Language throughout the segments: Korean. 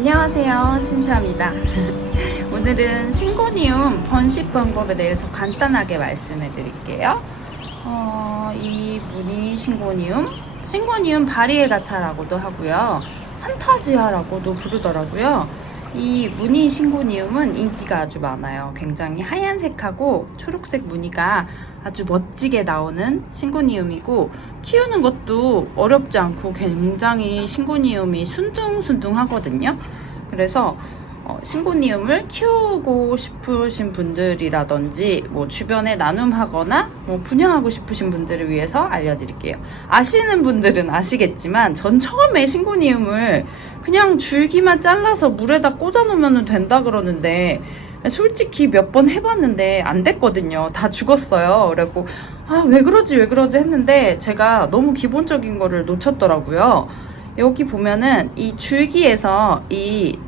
안녕하세요. 신샤입니다. 오늘은 신고니움 번식 방법에 대해서 간단하게 말씀해 드릴게요. 어, 이 무늬 신고니움 신고니움 바리에가타라고도 하고요. 판타지아라고도 부르더라고요. 이 무늬 신고니움은 인기가 아주 많아요. 굉장히 하얀색하고 초록색 무늬가 아주 멋지게 나오는 신고니움이고 키우는 것도 어렵지 않고 굉장히 신고니움이 순둥순둥하거든요. 그래서 어, 신고니움을 키우고 싶으신 분들이라든지 뭐 주변에 나눔하거나 뭐 분양하고 싶으신 분들을 위해서 알려드릴게요. 아시는 분들은 아시겠지만 전 처음에 신고니움을 그냥 줄기만 잘라서 물에다 꽂아 놓으면 된다 그러는데 솔직히 몇 번 해봤는데 안 됐거든요. 다 죽었어요. 그래고 아, 왜 그러지, 왜 그러지 했는데 제가 너무 기본적인 거를 놓쳤더라고요. 여기 보면은 이 줄기에서 이,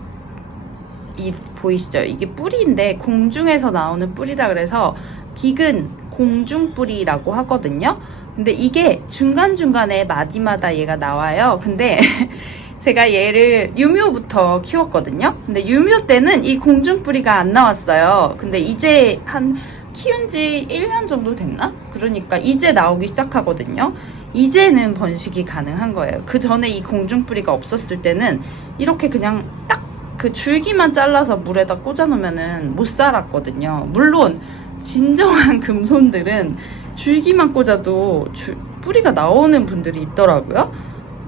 이, 보이시죠? 이게 뿌리인데 공중에서 나오는 뿌리라 그래서 기근 공중뿌리라고 하거든요. 근데 이게 중간중간에 마디마다 얘가 나와요. 근데 제가 얘를 유묘부터 키웠거든요. 근데 유묘 때는 이 공중뿌리가 안 나왔어요. 근데 이제 한 키운 지 1년 정도 됐나? 그러니까 이제 나오기 시작하거든요. 이제는 번식이 가능한 거예요. 그 전에 이 공중뿌리가 없었을 때는 이렇게 그냥 딱 그 줄기만 잘라서 물에다 꽂아 놓으면은 못 살았거든요. 물론 진정한 금손들은 줄기만 꽂아도 줄- 뿌리가 나오는 분들이 있더라고요.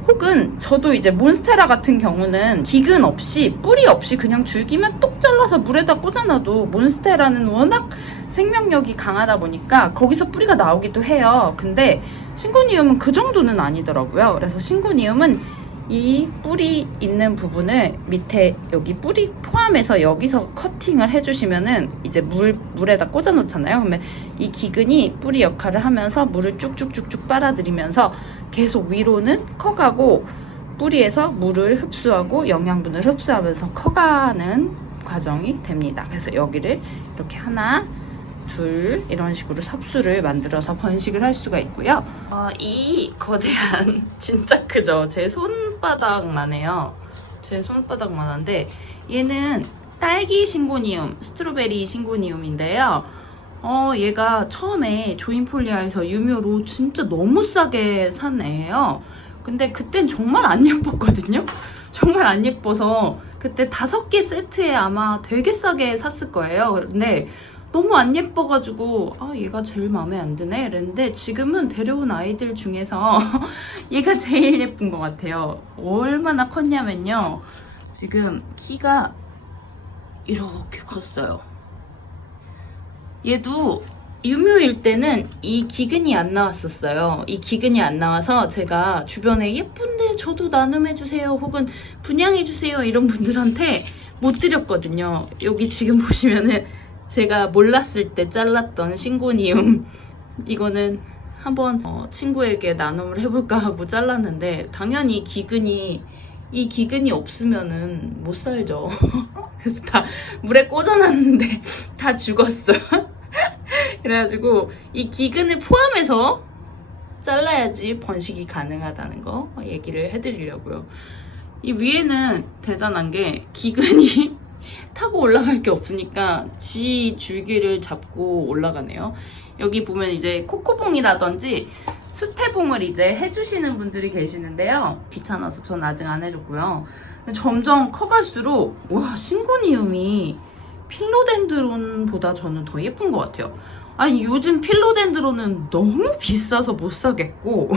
혹은 저도 이제 몬스테라 같은 경우는 기근 없이 뿌리 없이 그냥 줄기만 똑 잘라서 물에다 꽂아놔도 몬스테라는 워낙 생명력이 강하다 보니까 거기서 뿌리가 나오기도 해요. 근데 신고니움은 그 정도는 아니더라고요. 그래서 신고니움은 이 뿌리 있는 부분을 밑에 여기 뿌리 포함해서 여기서 커팅을 해주시면은 이제 물 물에다 꽂아 놓잖아요. 그러면 이 기근이 뿌리 역할을 하면서 물을 쭉쭉쭉쭉 빨아들이면서 계속 위로는 커가고 뿌리에서 물을 흡수하고 영양분을 흡수하면서 커가는 과정이 됩니다. 그래서 여기를 이렇게 하나, 둘 이런 식으로 삽수를 만들어서 번식을 할 수가 있고요. 어, 이 거대한 진짜 크죠. 제 손바닥만 해요. 제 손바닥만 한데 얘는 딸기 신고니움, 스트로베리 신고니움인데요. 어, 얘가 처음에 조인폴리아에서 유묘로 진짜 너무 싸게 산 애예요. 근데 그땐 정말 안 예뻤거든요? 정말 안 예뻐서 그때 다섯 개 세트에 아마 되게 싸게 샀을 거예요. 근데 너무 안 예뻐가지고 아 얘가 제일 마음에 안 드네 이랬는데 지금은 데려온 아이들 중에서 얘가 제일 예쁜 것 같아요. 얼마나 컸냐면요. 지금 키가 이렇게 컸어요. 얘도 유묘일 때는 이 기근이 안 나왔었어요. 이 기근이 안 나와서 제가 주변에 예쁜데 저도 나눔해주세요. 혹은 분양해주세요. 이런 분들한테 못 드렸거든요. 여기 지금 보시면은 제가 몰랐을 때 잘랐던 신고니움. 이거는 한번 어, 친구에게 나눔을 해볼까 하고 잘랐는데 당연히 기근이 이 기근이 없으면은 못 살죠. 그래서 다 물에 꽂아놨는데 다 죽었어. 그래가지고 이 기근을 포함해서 잘라야지 번식이 가능하다는 거 얘기를 해드리려고요. 이 위에는 대단한 게 기근이 타고 올라갈 게 없으니까 지 줄기를 잡고 올라가네요. 여기 보면 이제 코코봉이라든지 수태봉을 이제 해주시는 분들이 계시는데요. 귀찮아서 전 아직 안 해줬고요. 점점 커갈수록 와 신고니움이 필로덴드론보다 저는 더 예쁜 것 같아요. 아니 요즘 필로덴드론은 너무 비싸서 못 사겠고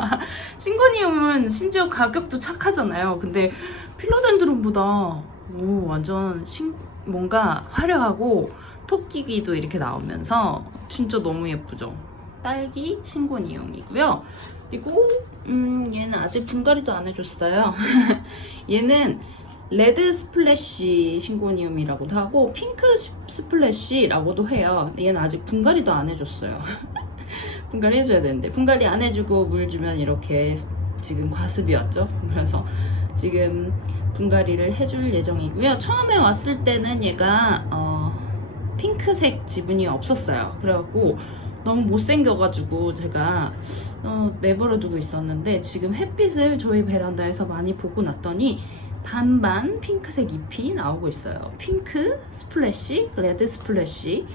신고니움은 심지어 가격도 착하잖아요. 근데 필로덴드론보다 오 완전 신, 뭔가 화려하고 토끼기도 이렇게 나오면서 진짜 너무 예쁘죠. 딸기 신고니움이고요. 그리고 음, 얘는 아직 분갈이도 안 해줬어요. 얘는 레드 스플래시 신고니움이라고도 하고 핑크 스플래시라고도 해요. 얘는 아직 분갈이도 안 해줬어요. 분갈이 해줘야 되는데 분갈이 안 해주고 물 주면 이렇게 지금 과습이 왔죠. 그래서 지금 분갈이를 해줄 예정이고요. 처음에 왔을 때는 얘가 어, 핑크색 지분이 없었어요. 그래갖고 너무 못생겨가지고 제가 어, 내버려 두고 있었는데 지금 햇빛을 저희 베란다에서 많이 보고 났더니 반반 핑크색 잎이 나오고 있어요. 핑크 스플래시, 레드 스플래시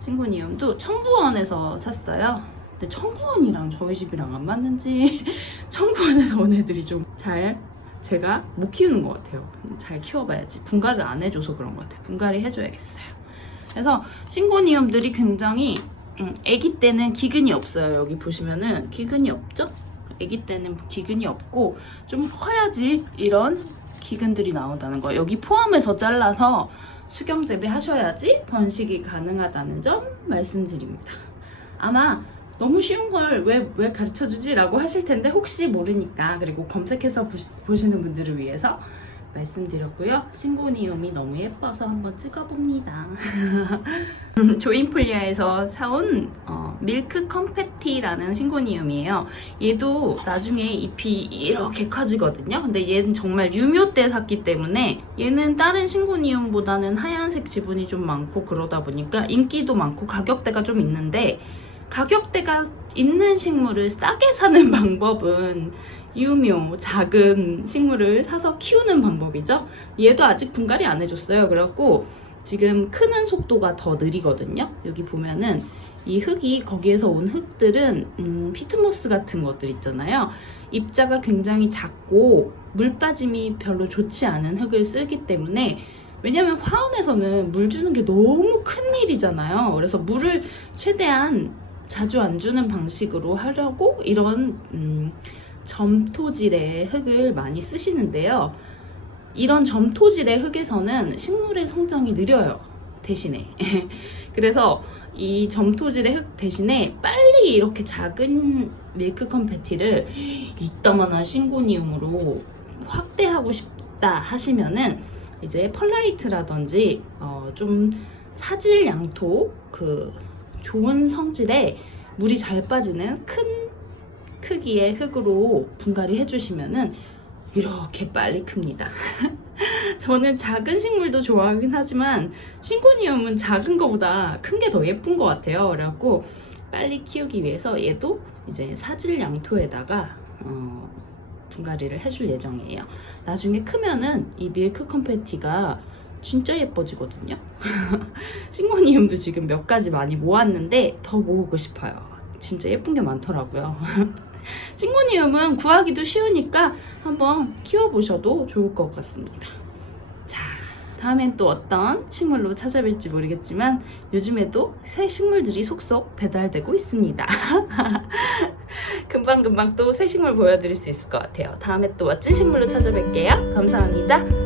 싱고니움도 청부원에서 샀어요. 근데 청부원이랑 저희 집이랑 안 맞는지 청부원에서 온 애들이 좀 잘 제가 못 키우는 것 같아요. 잘 키워봐야지. 분갈이를 안 해줘서 그런 것 같아요. 분갈이 해줘야겠어요. 그래서 싱고니움들이 굉장히 음, 아기 때는 기근이 없어요. 여기 보시면은 기근이 없죠? 아기 때는 기근이 없고 좀 커야지 이런 기근들이 나온다는 거예요. 여기 포함해서 잘라서 수경 재배하셔야지 번식이 가능하다는 점 말씀드립니다. 아마 너무 쉬운 걸 왜 왜 가르쳐 주지? 라고 하실 텐데 혹시 모르니까 그리고 검색해서 보시, 보시는 분들을 위해서 말씀드렸고요. 싱고니움이 너무 예뻐서 한번 찍어봅니다. 조인폴리아에서 사온 어, 밀크 컴패티라는 싱고니움이에요. 얘도 나중에 잎이 이렇게 커지거든요. 근데 얘는 정말 유묘 때 샀기 때문에 얘는 다른 싱고니움보다는 하얀색 지분이 좀 많고 그러다 보니까 인기도 많고 가격대가 좀 있는데 가격대가 있는 식물을 싸게 사는 방법은 유묘, 작은 식물을 사서 키우는 방법이죠. 얘도 아직 분갈이 안 해줬어요. 그래갖고 지금 크는 속도가 더 느리거든요. 여기 보면은 이 흙이 거기에서 온 흙들은 음, 피트모스 같은 것들 있잖아요. 입자가 굉장히 작고 물 빠짐이 별로 좋지 않은 흙을 쓰기 때문에 왜냐면 화원에서는 물 주는 게 너무 큰 일이잖아요. 그래서 물을 최대한 자주 안 주는 방식으로 하려고 이런 음, 점토질의 흙을 많이 쓰시는데요. 이런 점토질의 흙에서는 식물의 성장이 느려요. 대신에. 그래서 이 점토질의 흙 대신에 빨리 이렇게 작은 밀크 컴패티를 이따만한 싱고니움으로 확대하고 싶다 하시면은 이제 펄라이트라든지 어, 좀 사질 양토 그 좋은 성질의 물이 잘 빠지는 큰 크기의 흙으로 분갈이 해주시면은 이렇게 빨리 큽니다. 저는 작은 식물도 좋아하긴 하지만 싱고니움은 작은 거보다 큰 게 더 예쁜 것 같아요. 그래갖고 빨리 키우기 위해서 얘도 이제 사질 양토에다가 어, 분갈이를 해줄 예정이에요. 나중에 크면은 이 밀크 컴패티가 진짜 예뻐지거든요. 싱고니움도 지금 몇 가지 많이 모았는데 더 모으고 싶어요. 진짜 예쁜 게 많더라고요. 싱고니움은 구하기도 쉬우니까 한번 키워보셔도 좋을 것 같습니다. 자, 다음엔 또 어떤 식물로 찾아뵐지 모르겠지만 요즘에도 새 식물들이 속속 배달되고 있습니다. 금방금방 또 새 식물 보여드릴 수 있을 것 같아요. 다음에 또 멋진 식물로 찾아뵐게요. 감사합니다.